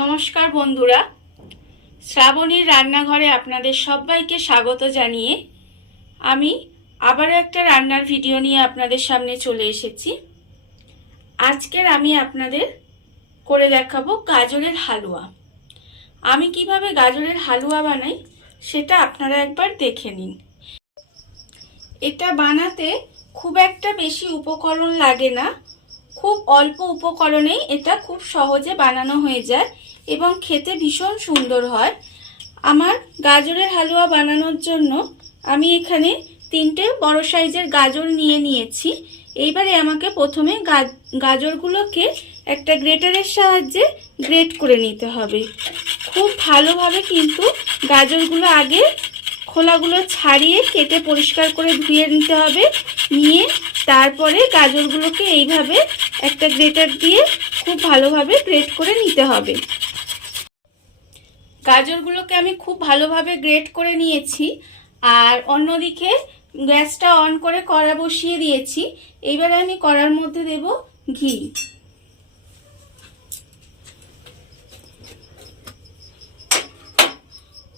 নমস্কার বন্ধুরা, শ্রাবণীর রান্নাঘরে আপনাদের সবাইকে স্বাগত জানিয়ে আমি আবারও একটা রান্নার ভিডিও নিয়ে আপনাদের সামনে চলে এসেছি। আজকের আমি আপনাদের করে দেখাবো গাজরের হালুয়া। আমি কিভাবে গাজরের হালুয়া বানাই সেটা আপনারা একবার দেখে নিন। এটা বানাতে খুব একটা বেশি উপকরণ লাগে না, খুব অল্প উপকরণেই এটা খুব সহজে বানানো হয়ে যায় এবং খেতে ভীষণ সুন্দর হয়। আমার গাজরের হালুয়া বানানোর জন্য আমি এখানে 3টে বড় সাইজের গাজর নিয়েছি। এইবারে আমাকে প্রথমে গাজরগুলোকে একটা গ্রেটারের সাহায্যে গ্রেট করে নিতে হবে। খুব ভালোভাবে কিন্তু গাজরগুলো আগে খোলাগুলো ছাড়িয়ে কেটে পরিষ্কার করে ধুয়ে নিতে হবে। নিয়ে তারপরে গাজরগুলোকে এইভাবে একটা গ্রেটার দিয়ে খুব ভালোভাবে গ্রেট করে নিতে হবে। গাজরগুলোকে আমি খুব ভালোভাবে গ্রেট করে নিয়েছি। আর অন্যদিকে গ্যাসটা অন করে কড়া বসিয়ে দিয়েছি। এইবারে আমি কড়ার মধ্যে দেব ঘি।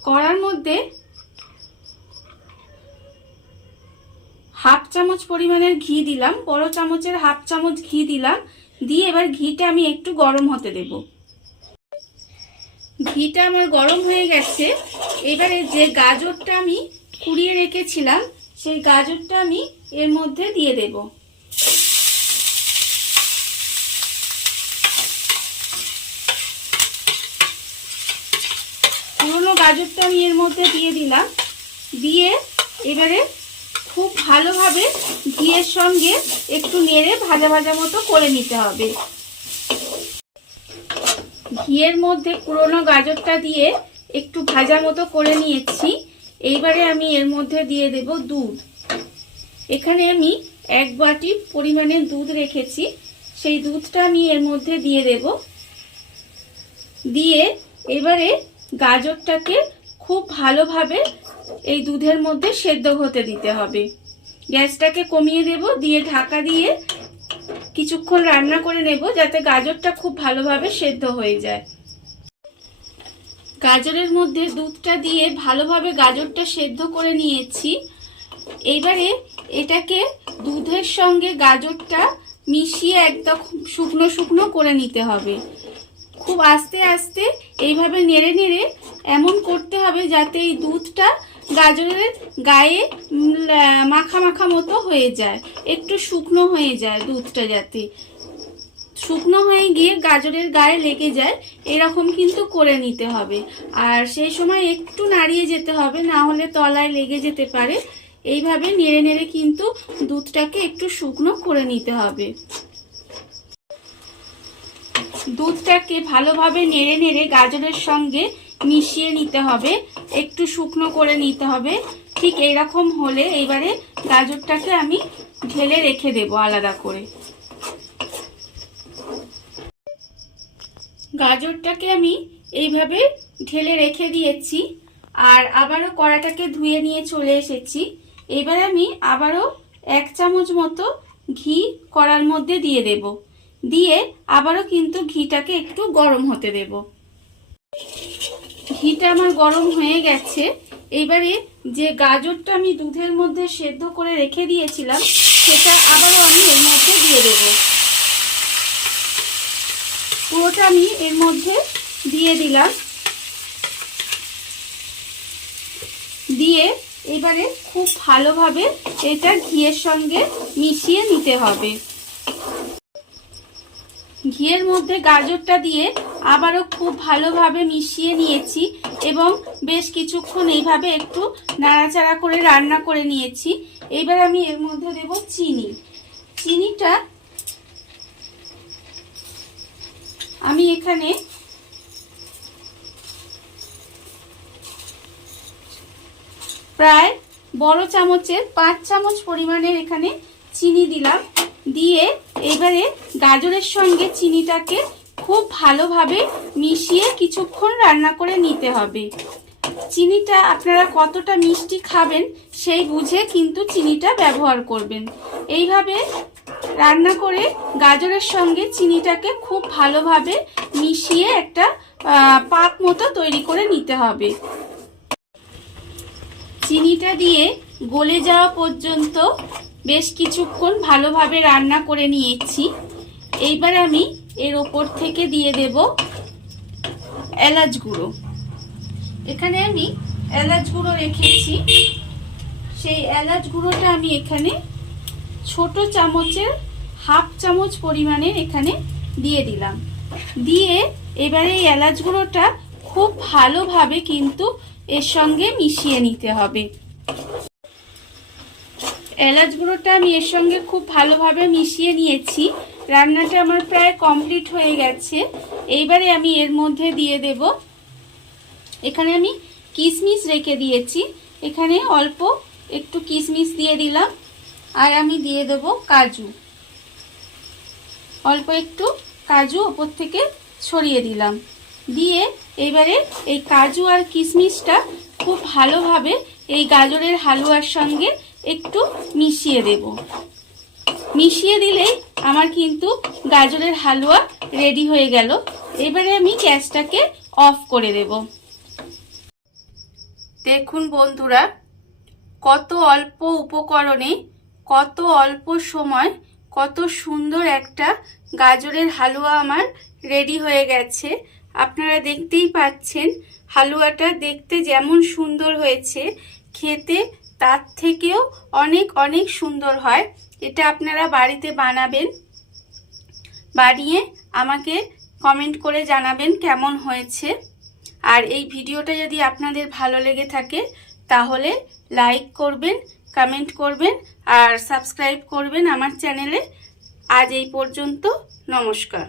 কড়ার মধ্যে হাফ চামচ পরিমাণের ঘি দিলাম, বড় চামচের হাফ চামচ ঘি দিলাম। দিয়ে এবার ঘিটা আমি একটু গরম হতে দেব। ঘিটা আমার গরম হয়ে গেছে। এবারে যে গাজরটা আমি কুড়িয়ে রেখেছিলাম সেই গাজরটা আমি এর মধ্যে দিয়ে দেব। পুরনো গাজরটা আমি এর মধ্যে দিয়ে দিলাম। দিয়ে এবারে খুব ভালোভাবে ঘিয়ের সঙ্গে একটু নেড়ে ভাজা ভাজা মতো করে নিতে হবে। ঘিয়ের মধ্যে পুরনো গাজরটা দিয়ে একটু ভাজা মতো করে নিয়েছি। এইবারে আমি এর মধ্যে দিয়ে দেব দুধ। এখানে আমি 1 বাটি পরিমাণে দুধ রেখেছি, সেই দুধটা আমি এর মধ্যে দিয়ে দেব। দিয়ে এবারে গাজরটাকে খুব ভালোভাবে এই দুধের মধ্যে সেদ্ধ হতে দিতে হবে। গ্যাসটাকে কমিয়ে দেব, দিয়ে ঢাকা দিয়ে কিছুক্ষণ রান্না করে নেব যাতে গাজরটা খুব ভালোভাবে সেদ্ধ হয়ে যায়। গাজরের মধ্যে দুধটা দিয়ে ভালোভাবে গাজরটা সেদ্ধ করে নিয়েছি। এইবারে এটাকে দুধের সঙ্গে গাজরটা মিশিয়ে একদম শুকনো শুকনো করে নিতে হবে। খুব আস্তে আস্তে এইভাবে নেড়ে নেড়ে এমন করতে হবে যাতে এই দুধটা গাজরের গায়ে মাখা মাখা মতো হয়ে যায়, একটু শুকনো হয়ে যায়। দুধটা যাতে শুকনো হয়ে গিয়ে গাজরের গায়ে লেগে যায় এরকম কিন্তু করে নিতে হবে। আর সেই সময় একটু নাড়িয়ে যেতে হবে, না হলে তলায় লেগে যেতে পারে। এইভাবে নেড়ে নেড়ে কিন্তু দুধটাকে একটু শুকনো করে নিতে হবে। দুধটাকে ভালোভাবে নেড়ে নেড়ে গাজরের সঙ্গে মিশিয়ে নিতে হবে, একটু শুকনো করে নিতে হবে। ঠিক এইরকম হলে এবারে গাজরটাকে আমি ঢেলে রেখে দেব আলাদা করে। গাজরটাকে আমি এইভাবে ঢেলে রেখে দিয়েছি। আর আবারও কড়াটাকে ধুয়ে নিয়ে চলে এসেছি। এবার আমি আবারও 1 চামচ মতো ঘি কড়ার মধ্যে দিয়ে দেব। দিয়ে আবারও কিন্তু ঘিটাকে একটু গরম হতে দেব। ঘিটা আমার গরম হয়ে গেছে। এবারে যে গাজরটা আমি দুধের মধ্যে সেদ্ধ করে রেখে দিয়েছিলাম সেটা আবারও আমি এর মধ্যে দিয়ে দেব। পুরোটা আমি এর মধ্যে দিয়ে দিলাম। দিয়ে এবারে খুব ভালোভাবে এটা ঘিয়ের সঙ্গে মিশিয়ে নিতে হবে। ঘিয়ের মধ্যে গাজরটা দিয়ে আবারও খুব ভালোভাবে মিশিয়ে নিয়েছি এবং বেশ কিছুক্ষণ এইভাবে একটু নাড়াচাড়া করে রান্না করে নিয়েছি। এবার আমি এর মধ্যে দেব চিনি। চিনিটা আমি এখানে প্রায় বড় চামচের 5 চামচ পরিমাণের এখানে চিনি দিলাম। দিয়ে এবারে গাজরের সঙ্গে চিনিটাকে খুব ভালোভাবে মিশিয়ে কিছুক্ষণ রান্না করে নিতে হবে। চিনিটা আপনারা কতটা মিষ্টি খাবেন সেই বুঝে কিন্তু চিনিটা ব্যবহার করবেন। এইভাবে রান্না করে গাজরের সঙ্গে চিনিটাকে খুব ভালোভাবে মিশিয়ে একটা পাক মতো তৈরি করে নিতে হবে। চিনিটা দিয়ে গলে যাওয়া পর্যন্ত বেশ কিছুক্ষণ ভালোভাবে রান্না করে নিয়েছি। এইবার আমি এর ওপর থেকে দিয়ে দেব এলাচ গুঁড়ো। এখানে আমি এলাচ গুঁড়ো রেখেছি, সেই এলাচ গুঁড়োটা আমি এখানে ছোট চামচের হাফ চামচ পরিমাণের এখানে দিয়ে দিলাম। দিয়ে এবারে এই এলাচ গুঁড়োটা খুব ভালোভাবে কিন্তু এর সঙ্গে মিশিয়ে নিতে হবে। এলাচ গুঁড়োটা আমি এর সঙ্গে খুব ভালোভাবে মিশিয়ে নিয়েছি। রান্নাটা আমার প্রায় কমপ্লিট হয়ে গেছে। এইবারে আমি এর মধ্যে দিয়ে দেব, এখানে আমি কিশমিশ রেখে দিয়েছি, এখানে অল্প একটু কিশমিশ দিয়ে দিলাম। আর আমি দিয়ে দেব কাজু, অল্প একটু কাজু ওপর থেকে ছড়িয়ে দিলাম। দিয়ে এবারে এই কাজু আর কিশমিশটা খুব ভালোভাবে এই গাজরের হালুয়ার সঙ্গে একটু মিশিয়ে দেব। মিশিয়ে দিলেই আমার কিন্তু গাজরের হালুয়া রেডি হয়ে গেল। এবারে আমি গ্যাসটাকে অফ করে দেব। দেখুন বন্ধুরা, কত অল্প উপকরণে কত অল্প সময় কত সুন্দর একটা গাজরের হালুয়া আমার রেডি হয়ে গেছে। আপনারা দেখতেই পাচ্ছেন হালুয়াটা দেখতে যেমন সুন্দর হয়েছে, খেতে তার থেকেও অনেক অনেক সুন্দর হয়। এটা আপনারা বাড়িতে বানাবেন, বানিয়ে আমাকে কমেন্ট করে জানাবেন কেমন হয়েছে। আর এই ভিডিওটা যদি আপনাদের ভালো লেগে থাকে তাহলে লাইক করবেন, কমেন্ট করবেন আর সাবস্ক্রাইব করবেন আমার চ্যানেলে। আজ এই পর্যন্ত, নমস্কার।